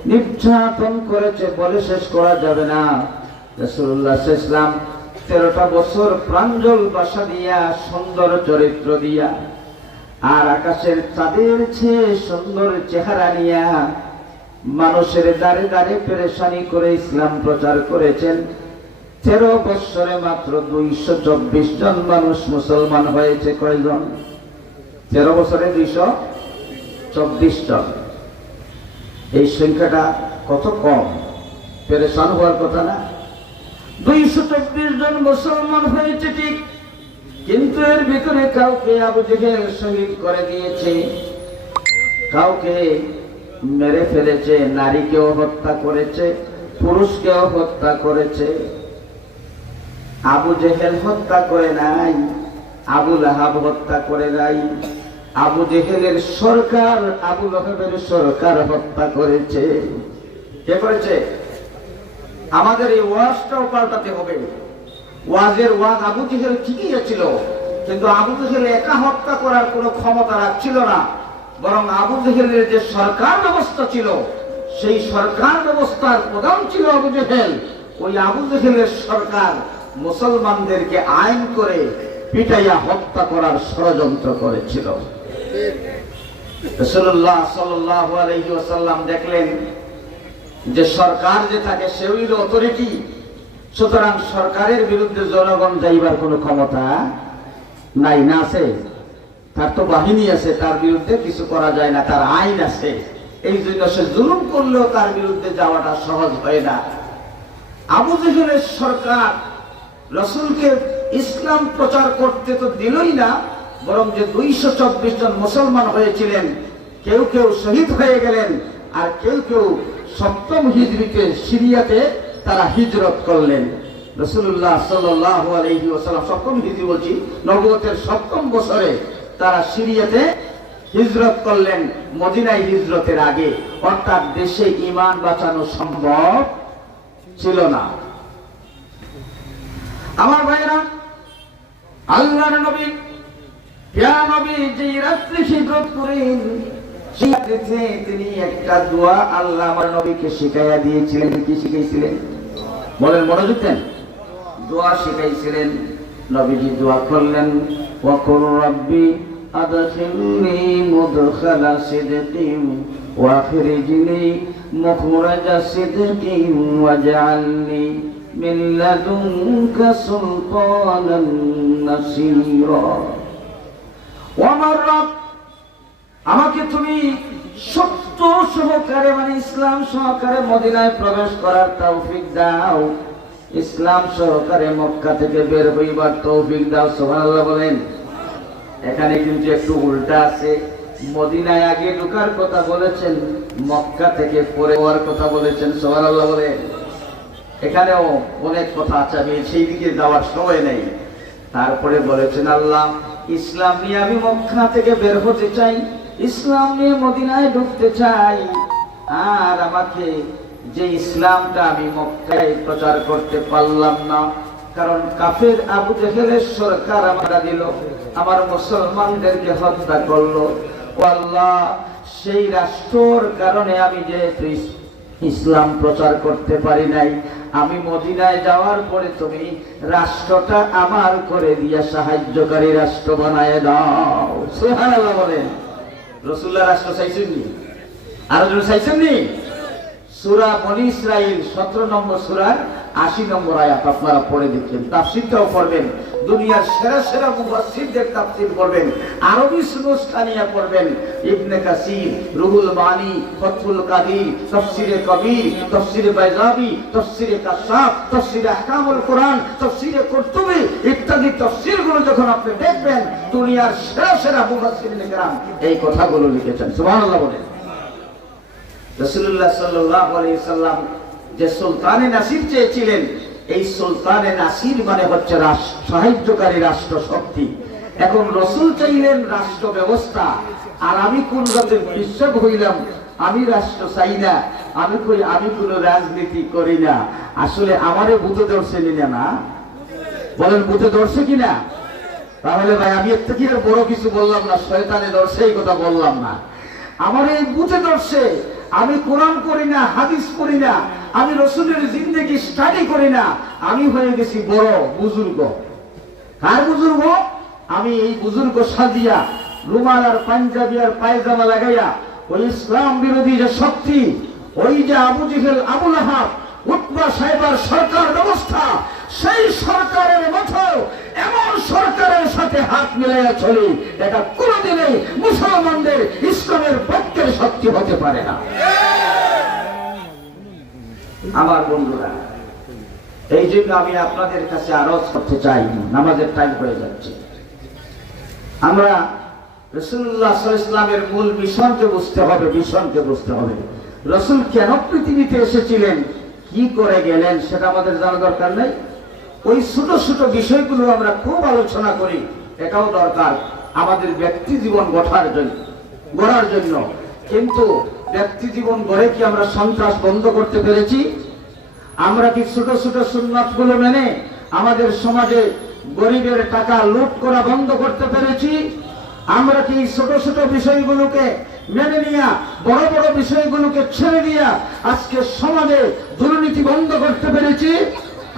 নির্যাতন করেছে বলে শেষ করা যাবে না। রাসূলুল্লাহ সাল্লাল্লাহু আলাইহি ওয়াসাল্লাম 13টা বছর প্রাঞ্জল ভাষা দিয়া, সুন্দর চরিত্র দিয়া, আর আকাশের চাঁদের চেয়ে সুন্দর চেহারা নিয়া মানুষের দ্বারে দ্বারে পেরেশানি করে ইসলাম প্রচার করেছেন। 13 বছরে মাত্র 224 জন মানুষ মুসলমান হয়েছে। কয়জন? 13 বছরে 224 জন। এই সংখ্যাটা কত কম, পেরেশান হওয়ার কথা না? 224 জন মুসলমান হয়েছে ঠিক, কিন্তু এর ভিতরে কাউকে আবু জেহেল শহীদ করে দিয়েছে, কাউকে মেরে ফেলেছে, নারীকেও হত্যা করেছে, পুরুষকেও হত্যা করেছে। আবু জেহেল হত্যা করে নাই, আবু লাহাব হত্যা করে নাই, আবু জেহেলের সরকার আবু লাহাবের সরকার হত্যা করেছে। কে করেছে? আমাদের এই ওয়াজটাও পাল্টাতে হবে। ওয়াজের ওয়াজ আবু জেহেল ঠিকই ছিল, কিন্তু আবু জেহেল একা হত্যা করার কোনো ক্ষমতা রাখছিল না, বরং আবু জেহেলের যে সরকার ব্যবস্থা ছিল সেই সরকার ব্যবস্থার প্রধান ছিল আবু জেহেল। ওই আবু জেহেলের সরকার মুসলমানদেরকে আইন করে পিটাইয়া হত্যা করার ষড়যন্ত্র করেছিল। রাসূলুল্লাহ সাল্লাল্লাহু আলাইহি ওয়াসাল্লাম দেখলেন যে সরকার যে থাকে সে হইল অথরিটি, সুতরাং সরকারের বিরুদ্ধে জনগণ যাইবার কোনো ক্ষমতা নাই, না আছে? তার তো বাহিনী আছে, তার বিরুদ্ধে কিছু করা যায় না, তার আইন আছে। এই জন্য সে জুলুম করলেও তার বিরুদ্ধে যাওয়াটা সহজ হয় না। আবু জেহেলের সরকার রাসূলকে ইসলাম প্রচার করতে তো দিলই না, বরং যে 224 জন মুসলমান হয়েছিলেন, কেউ কেউ শহীদ হয়ে গেলেন, আর কেউ কেউ 7ম হিজরিতে সিরিয়াতে তারা হিজরত করলেন। রাসূলুল্লাহ সাল্লাল্লাহু আলাইহি ওয়াসাল্লাম 7ম হিজরি বলছি, নবুয়তের 7ম বছরে তারা সিরিয়াতে হিজরত করলেন, মদিনায় হিজরতের আগে। অর্থাৎ দেশে ঈমান বাঁচানো সম্ভব ছিল না। আমার ভাইরা, আল্লাহর নবী ইয়া নবী যে রাত্রে হিজরত করেন, সেই রাত্রিতে তিনি একটা দোয়া আল্লাহ আমার নবীকে শিখাইয়া দিয়েছিলেন। কি শিখাইছিলেন বলেন, মনোযোগ দেন। দোয়া শিখাইছিলেন। নবীজি দোয়া করলেন, ওয়া কুর রাব্বি আদখিলনি মুদখালা সিদকিন ওয়া আখরিজনি মুখরাজা সিদকিন ওয়াজআলনি মিন লাদুনকা সুলতানান নাসীরা। ও আমার রব, আমাকে তুমি সত্য সহকারে মানে ইসলাম সহকারে মদিনায় প্রবেশ করার তৌফিক দাও, ইসলাম সহকারে মক্কা থেকে বের হইবার তৌফিক দাও। সুবহানাল্লাহ বলেন। এখানে কিন্তু একটু উল্টা আছে, মদিনায় আগে ঢোকার কথা বলেছেন, মক্কা থেকে পরে হওয়ার কথা বলেছেন। সুবহানাল্লাহ বলেন। এখানেও অনেক কথা আছে, আমি সেই দিকে যাওয়ার সময় নেই। তারপরে বলেছেন আল্লাহ, ইসলাম নিয়ে আমি মক্কা থেকে বের হতে চাই, ইসলাম নিয়ে মদিনায় ঢুকতে চাই, আর আমাকে যে ইসলামটা আমি মক্কায় প্রচার করতে পারলাম না, কারণ কাফের আবু জেহেলের সরকার আমরা দিল, আমার মুসলমানদেরকে হত্যা করলো। ও আল্লাহ, সেই রাষ্ট্রের কারণে আমি যেহেতু ইসলাম প্রচার করতে পারি নাই, আমি মদিনায় যাওয়ার পরে তুমি রাষ্ট্রটা আমার করে দিয়া সাহায্যকারী রাষ্ট্র বানায় দাও। সুবহানাল্লাহ বলেন। রাসূলুল্লাহ রাষ্ট্র চাইছেননি? আরো জন চাইছেননি? সূরা বনী ইসরাঈল 17 নম্বর সূরার 80 নম্বর আয়াত আপনারা পড়ে দেখবেন, তাফসীরটাও পড়বেন, দুনিয়ার সেরা সেরা মুফাসসিরদের তাফসীর পড়বেন, আরবি নুসখানিয়া পড়বেন, ইবনে কাসির, রুহুল মানি, ফাতহুল কাদির, তাফসীরে কবির, তাফসীরে বাইজাবি, তাফসীরে কাশাফ, তাফসীরে আহকামুল কোরআন, তাফসীরে কুরতুবী ইত্যাদি তাফসীরগুলো যখন আপনি দেখবেন, দুনিয়ার সেরা সেরা মুফাসসিরিনে কেরাম এই কথাগুলো লিখেছেন। সুবহানাল্লাহ বলেন। রাসূলুল্লাহ সাল্লাল্লাহু আলাইহি সাল্লাম যে সুলতানে নাসির চেয়েছিলেন, এই সুলতানে নাসির মানে হচ্ছে সাহায্যকারী রাষ্ট্র শক্তি। এখন রাসূল চাইলেন রাষ্ট্র ব্যবস্থা, আর আমি কোন জাতের বিশ্বাস হইলাম, আমি রাষ্ট্র চাই না, আমি কই আমি কোনো রাজনীতি করি না। আসলে আমারে ভূতে ধরছে না? বলেন ভূতে ধরছে কিনা? তাহলে ভাই আমি এর থেকে বড় কিছু বললাম না, শয়তানে ধরছে এই কথা বললাম না, আমার এই ভূতে ধরছে। আমি কোরআন পড়ি না, হাদিস পড়ি না, আমি রাসূলের জিন্দেগি স্টাডি করি না, আমি হয়ে গেছি বড় বুজুর্গ। কার বুজুর্গ? আমি এই বুজুর্গ সাজিয়া রুমাল আর পাঞ্জাবি আর পায়জামা লাগাইয়া ওই ইসলাম বিরোধী যে শক্তি, ওই যে আবু জেহেল, আবু লাহাব, উতবা সাহেবের সরকার ব্যবস্থা, সেই সরকারের মতো এমন সরকারের সাথে হাত মিলাইয়া চলি, এটা কোনোদিনই মুসলমানদের ইসলামের পক্ষের শক্তি হতে পারে না। আমার বন্ধুরা, এই জন্য আমি আপনাদের কাছে আরজ করতে চাই, নামাজের টাইম হয়ে যাচ্ছে। আমরা রাসূলুল্লাহ সাল্লাল্লাহু আলাইহি ওয়াসাল্লামের মূল মিশনকে বুঝতে হবে, মিশনকে বুঝতে হবে। রাসূল কেন পৃথিবীতে এসেছিলেন, কি করে গেলেন, সেটা আমাদের জানা দরকার নেই। ওই ছোট ছোট বিষয়গুলো আমরা খুব আলোচনা করি, এটাও দরকার আমাদের ব্যক্তি জীবন গড়ার জন্য। কিন্তু ব্যক্তি জীবন গড়ে কি আমরা সন্ত্রাস বন্ধ করতে পেরেছি? আমরা কি ছোট ছোট সুন্নাতগুলো মেনে আমাদের সমাজে গরিবের টাকা লুট করা বন্ধ করতে পেরেছি? আমরা কি ছোট ছোট বিষয়গুলোকে মেনে নিয়ে বড় বড় বিষয়গুলোকে ছেড়ে দিয়া আজকে সমাজে দুর্নীতি বন্ধ করতে পেরেছি?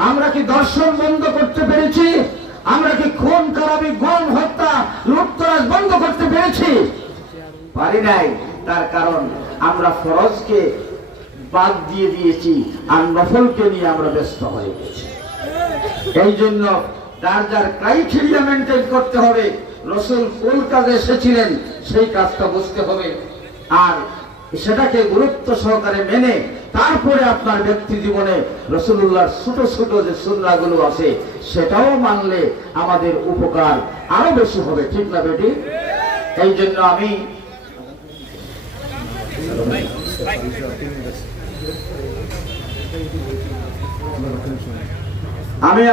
আমরা কি দর্শন বন্ধ করতে পেরেছি? আমরা কি খুন খারাপি গণ হত্যা লুটতরাজ বন্ধ করতে পেরেছি? পারি নাই। তার কারণ আমরা ফরজকে বাদ দিয়ে দিয়েছি আর নফলকে নিয়ে আমরা ব্যস্ত হয়ে গেছি। এই জন্য যার যার ক্রাইটেরিয়া মেনটেন করতে হবে। রাসূল কোন কাজে এসেছিলেন সেই কাজটা বুঝতে হবে, আর সেটাকে গুরুত্ব সহকারে মেনে তারপরে আপনার ব্যক্তি জীবনে রাসূলুল্লাহর ছোট ছোট যে সুন্নাহগুলো আছে সেটাও মানলে আমাদের উপকার আরো বেশি হবে, ঠিক না বেটি? এই জন্য আমি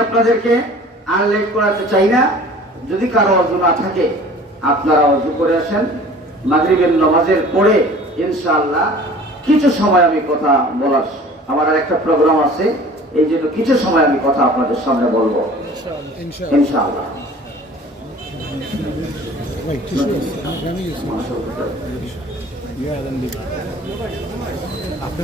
আপনাদেরকে আর লেট করাতে চাই না। যদি কারো অজু না থাকে আপনারা অজু করে আসেন। মাগরিবের নামাজের পরে ইনশাআল্লাহ কিছু সময় আমি কথা বলার, আমার আর একটা প্রোগ্রাম আছে, এই জন্য কিছু সময় আমি কথা আপনাদের সামনে বলবো ইনশাআল্লাহ। আপনি